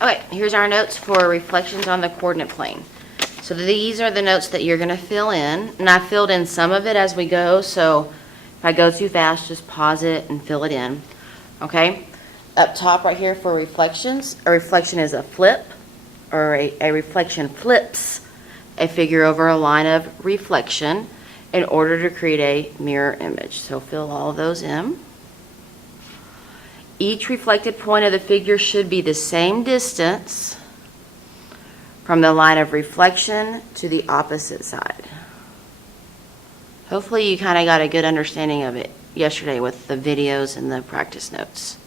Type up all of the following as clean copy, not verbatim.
Okay, here's our notes for reflections on the coordinate plane. So these are the notes that you're going to fill in, and I filled in some of it as we go, so if I go too fast, just pause it and fill it in. Okay? Up top right here for reflections, a reflection is a flip, or a reflection flips a figure over a line of reflection in order to create a mirror image. So fill all of those in. Each reflected point of the figure should be the same distance from the line of reflection to the opposite side. Hopefully you kind of got a good understanding of it yesterday with the videos and the practice notes.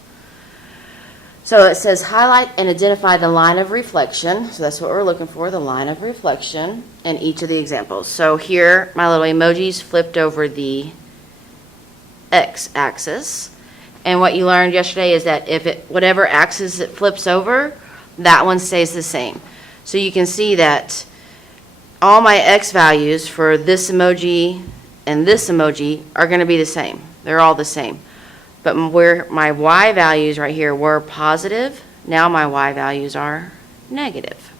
So it says highlight and identify the line of reflection. So that's what we're looking for, the line of reflection in each of the examples. So here my little emojis flipped over the x-axis. And what you learned yesterday is that if whatever axis it flips over, that one stays the same. So you can see that all my x values for this emoji and this emoji are going to be the same. They're all the same. But where my y values right here were positive, now my y values are negative.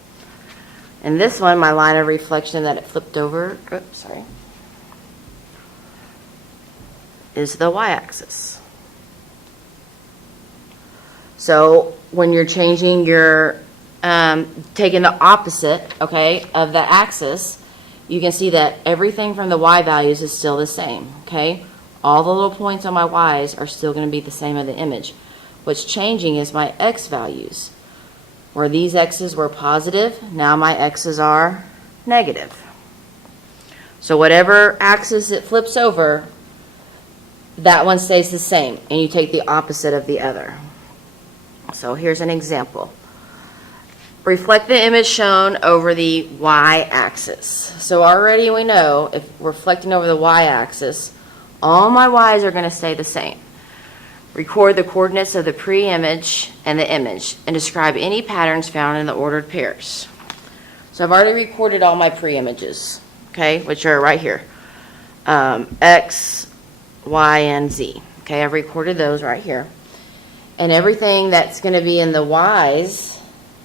And this one, my line of reflection that it flipped over, is the y-axis. So when you're changing your, taking the opposite, okay, of the axis, you can see that everything from the y values is still the same, okay? All the little points on my y's are still going to be the same of the image. What's changing is my x values. Where these x's were positive, now my x's are negative. So whatever axis it flips over, that one stays the same, and you take the opposite of the other. So here's an example. Reflect the image shown over the y-axis. So already we know if we're reflecting over the y-axis, all my y's are going to stay the same. Record the coordinates of the pre-image and the image and describe any patterns found in the ordered pairs. So I've already recorded all my pre-images, okay, which are right here. X, Y, and Z. Okay, I've recorded those right here. And everything that's going to be in the y's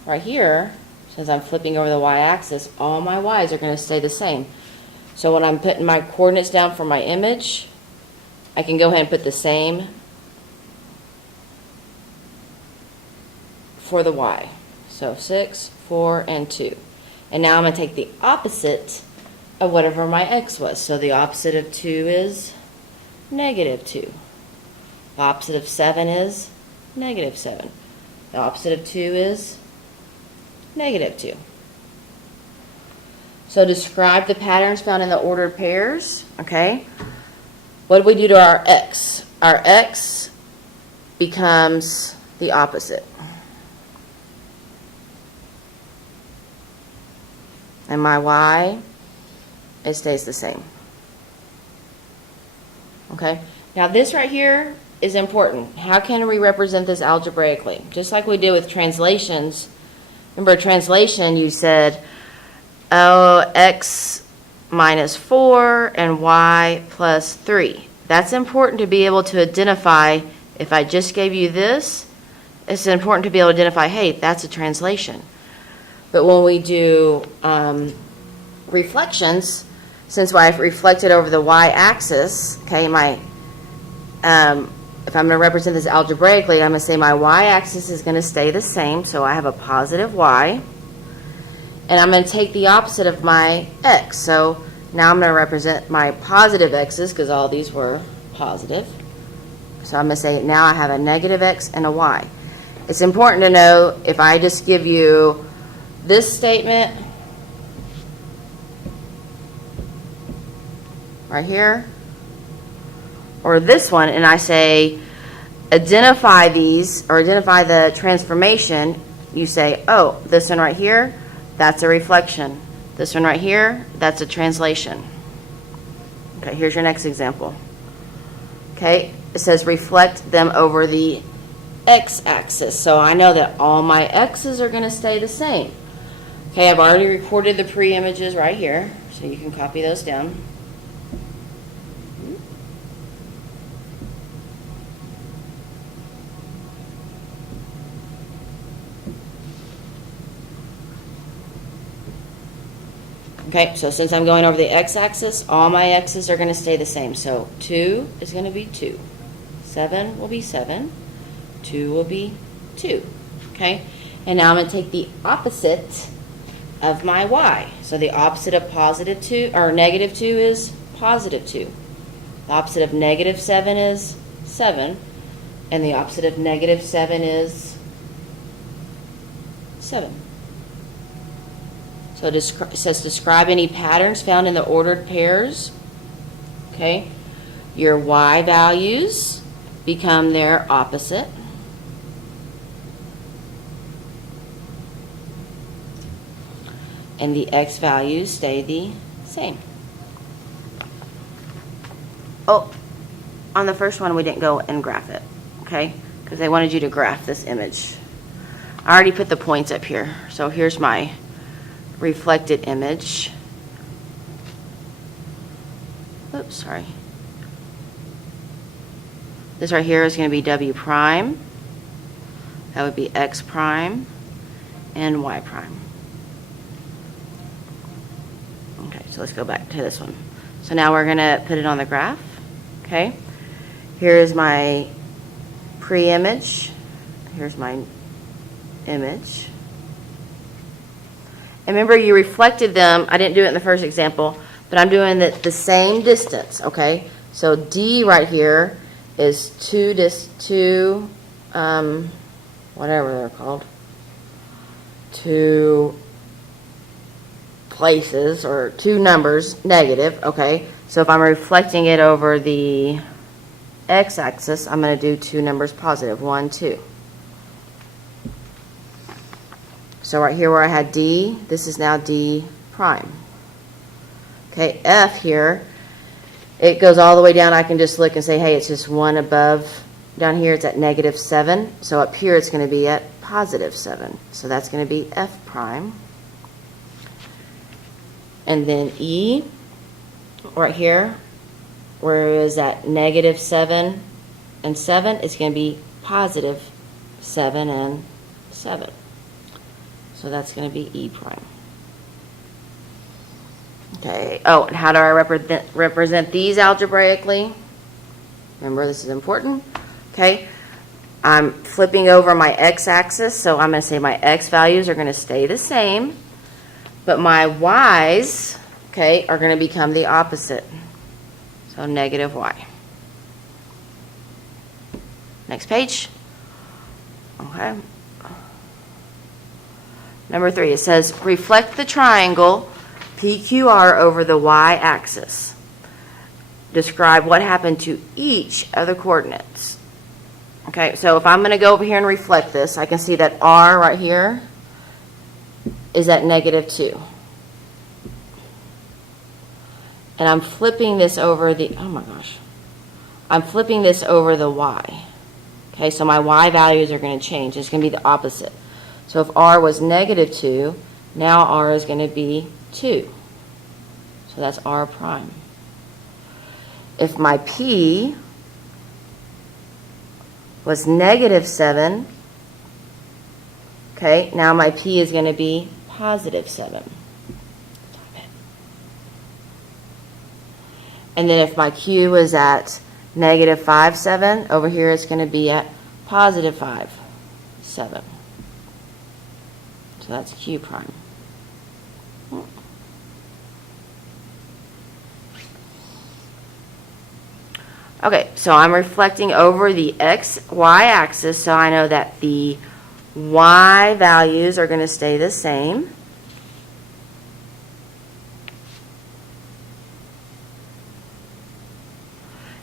right here, since I'm flipping over the y-axis, all my y's are going to stay the same. So when I'm putting my coordinates down for my image, I can go ahead and put the same for the y. So 6, 4, and 2. And now I'm going to take the opposite of whatever my x was. So the opposite of 2 is negative 2. The opposite of 7 is negative 7. The opposite of 2 is negative 2. So describe the patterns found in the ordered pairs. Okay. What do we do to our x? Our x becomes the opposite. And my y, it stays the same. Okay. Now this right here is important. How can we represent this algebraically? Just like we did with translations. Remember, translation, you said, oh, x minus 4 and y plus 3. That's important to be able to identify. If I just gave you this, it's important to be able to identify, hey, that's a translation. But when we do reflections, since I've reflected over the y-axis, okay, if I'm going to represent this algebraically, I'm going to say my y-axis is going to stay the same, so I have a positive y. And I'm going to take the opposite of my x. So now I'm going to represent my positive x's, because all these were positive. So I'm going to say now I have a negative x and a y. It's important to know if I just give you this statement right here, or this one, and I say identify these, or identify the transformation, you say, oh, this one right here, that's a reflection. This one right here, that's a translation. Okay, here's your next example. Okay, it says reflect them over the x-axis. So I know that all my x's are going to stay the same. Okay, I've already recorded the pre-images right here, so you can copy those down. Okay, so since I'm going over the x-axis, all my x's are going to stay the same. So 2 is going to be 2. 7 will be 7. 2 will be 2. Okay, and now I'm going to take the opposite of my y. So the opposite of positive 2, or negative 2 is positive 2. The opposite of negative 7 is 7. And the opposite of negative 7 is 7. So it says describe any patterns found in the ordered pairs. Okay. Your y values become their opposite. And the x values stay the same. Oh, on the first one we didn't go and graph it, okay? Because they wanted you to graph this image. I already put the points up here. So here's my reflected image. Oops, sorry. This right here is going to be w prime. That would be x prime and y prime. Okay, so let's go back to this one. So now we're going to put it on the graph. Okay. Here is my pre-image. Here's my image. And remember, you reflected them. I didn't do it in the first example, but I'm doing the same distance, okay? So D right here is whatever they're called, 2 places or 2 numbers, negative, okay? So if I'm reflecting it over the x-axis, I'm going to do 2 numbers positive, 1, 2. So right here where I had D, this is now D prime. Okay, F here, it goes all the way down. I can just look and say, hey, it's just 1 above. Down here it's at negative 7. So up here it's going to be at positive 7. So that's going to be F prime. And then E, right here, where it is at negative 7 and 7, it's going to be positive 7 and 7. So that's going to be E prime. Okay. Oh, and how do I represent these algebraically? Remember, this is important. Okay. I'm flipping over my x-axis, so I'm going to say my x values are going to stay the same, but my y's, okay, are going to become the opposite. So negative y. Next page. Okay. Number 3, it says reflect the triangle PQR over the y-axis. Describe what happened to each of the coordinates. Okay, so if I'm going to go over here and reflect this, I can see that R right here is at negative 2. And I'm flipping this over the, oh my gosh, I'm flipping this over the y. Okay, so my y values are going to change. It's going to be the opposite. So if R was negative 2, now R is going to be 2. So that's R prime. If my P was negative 7, okay, now my P is going to be positive 7. And then if my Q was at negative 5, 7, over here it's going to be at positive 5, 7. So that's Q prime. Okay, so I'm reflecting over the x, y axis, so I know that the y values are going to stay the same.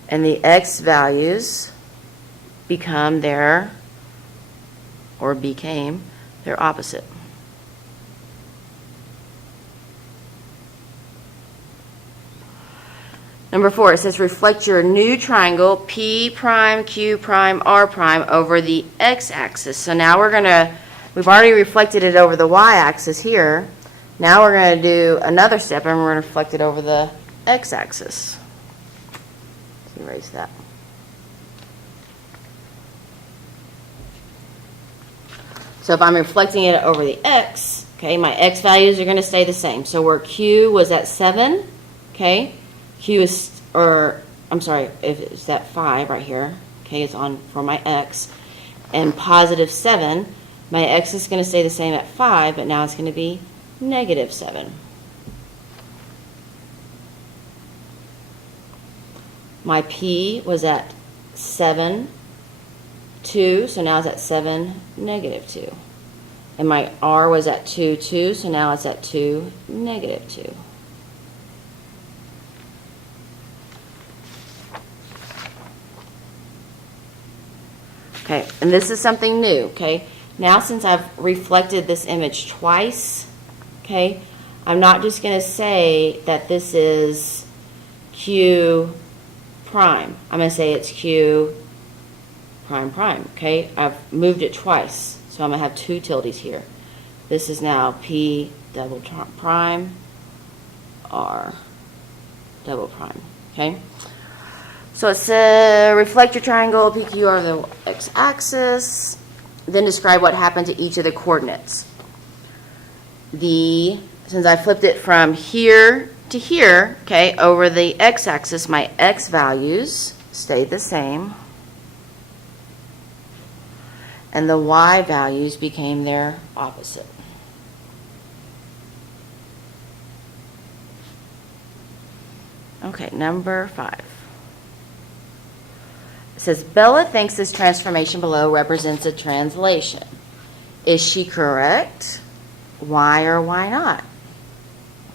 And the x values become their, or became, their opposite. Number 4, it says reflect your new triangle P prime, Q prime, R prime over the x-axis. So now we've already reflected it over the y-axis here. Now we're going to do another step and we're going to reflect it over the x-axis. Let's erase that. So if I'm reflecting it over the x, Okay, my x values are going to stay the same. So where q was at 7, okay, q is, or I'm sorry, if it's at 5 right here, okay, it's on for my x, and positive 7, my x is going to stay the same at 5, but now it's going to be negative 7. My p was at 7, 2, so now it's at 7, negative 2. And my r was at 2, 2, so now it's at 2, negative 2. Okay, and this is something new, okay? Now since I've reflected this image twice, okay, I'm not just going to say that this is q prime. I'm going to say it's q prime prime, okay? I've moved it twice, so I'm going to have two tildes here. This is now p double prime, r double prime, okay? So it's reflect your triangle, PQ on the x-axis, then describe what happened to each of the coordinates. Since I flipped it from here to here, okay, over the x-axis, my x values stayed the same, and the y values became their opposite. Okay, number 5. It says, Bella thinks this transformation below represents a translation. Is she correct? Why or why not?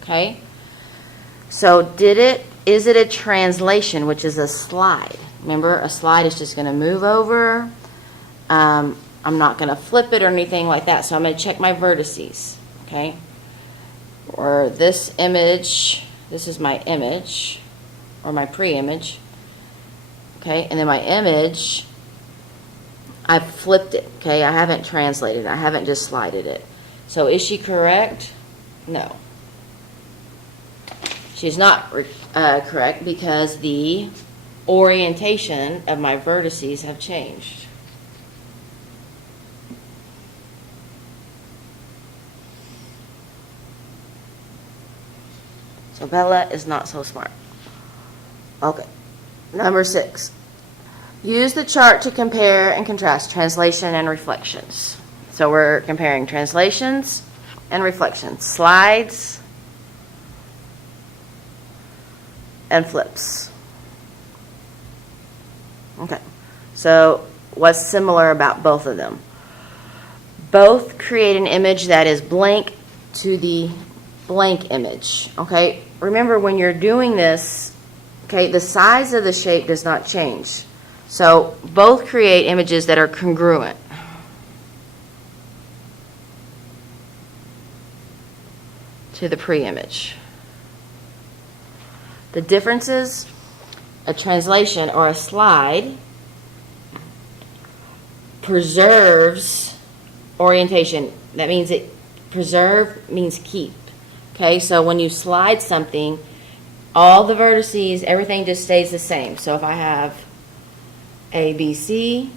Okay. So is it a translation, which is a slide? Remember, a slide is just going to move over. I'm not going to flip it or anything like that. So I'm going to check my vertices. Okay. Or this image, this is my image, or my pre-image. Okay, and then my image, I've flipped it, okay? I haven't translated it. I haven't just slided it. So is she correct? No. She's not correct because the orientation of my vertices have changed. So Bella is not so smart. Okay. Number 6. Use the chart to compare and contrast translation and reflections. So we're comparing translations and reflections, slides and flips. Okay. So what's similar about both of them? Both create an image that is blank to the blank image. Okay. Remember when you're doing this, okay, the size of the shape does not change. So both create images that are congruent. To the pre-image. The differences, a translation or a slide preserves orientation. That means preserve means keep. Okay, so when you slide something, all the vertices, everything just stays the same. So if I have A, B, C,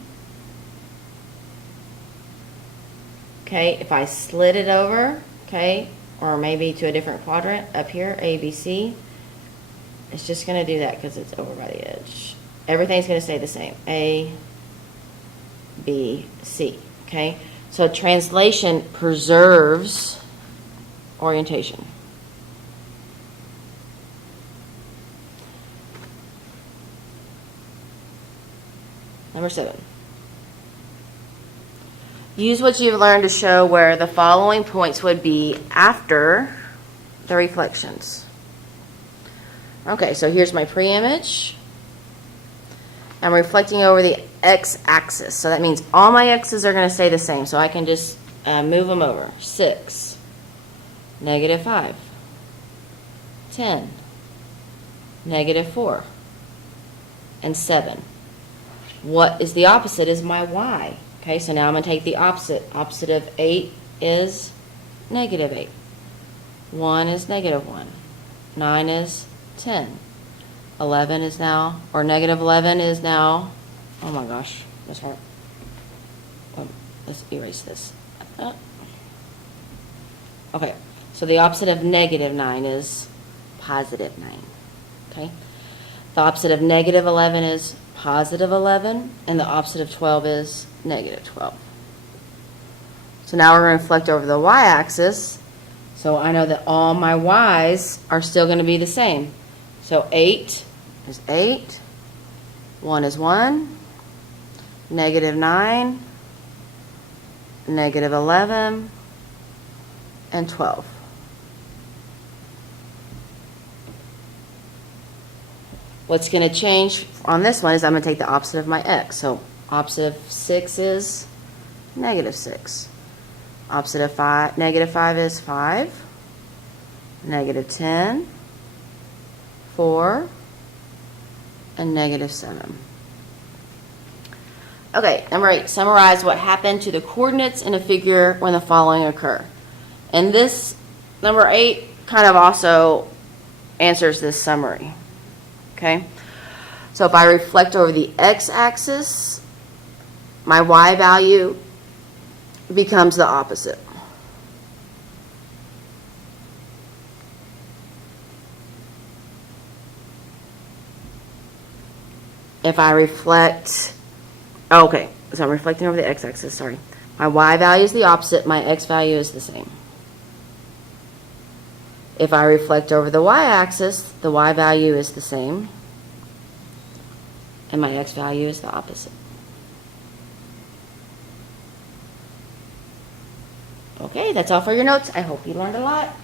okay, if I slid it over, okay, or maybe to a different quadrant up here, A, B, C, it's just going to do that because it's over by the edge. Everything's going to stay the same. A, B, C, okay? So translation preserves orientation. Number 7. Use what you've learned to show where the following points would be after the reflections. Okay, so here's my pre-image. I'm reflecting over the x-axis. So that means all my x's are going to stay the same. So I can just move them over. 6, negative 5, 10, negative 4, and 7. What is the opposite is my y. Okay, so now I'm going to take the opposite. Opposite of 8 is negative 8. 1 is negative 1. 9 is 10. 11 is now, or negative 11 is now, oh my gosh, that's hard. Let's erase this. Okay, so the opposite of negative 9 is positive 9. Okay? The opposite of negative 11 is positive 11, and the opposite of 12 is negative 12. So now we're going to reflect over the y-axis. So I know that all my y's are still going to be the same. So 8 is 8, 1 is 1, negative 9, negative 11, and 12. What's going to change on this one is I'm going to take the opposite of my x. So opposite of 6 is negative 6. Opposite of 5, negative 5 is 5. Negative 10, 4, and negative 7. Okay, number 8, summarize what happened to the coordinates in a figure when the following occur. And this, number 8, kind of also answers this summary. Okay? So if I reflect over the x-axis, my y value becomes the opposite. If I reflect, okay, so I'm reflecting over the x-axis, sorry. My y value is the opposite, my x value is the same. If I reflect over the y-axis, the y value is the same, and my x value is the opposite. Okay, that's all for your notes. I hope you learned a lot.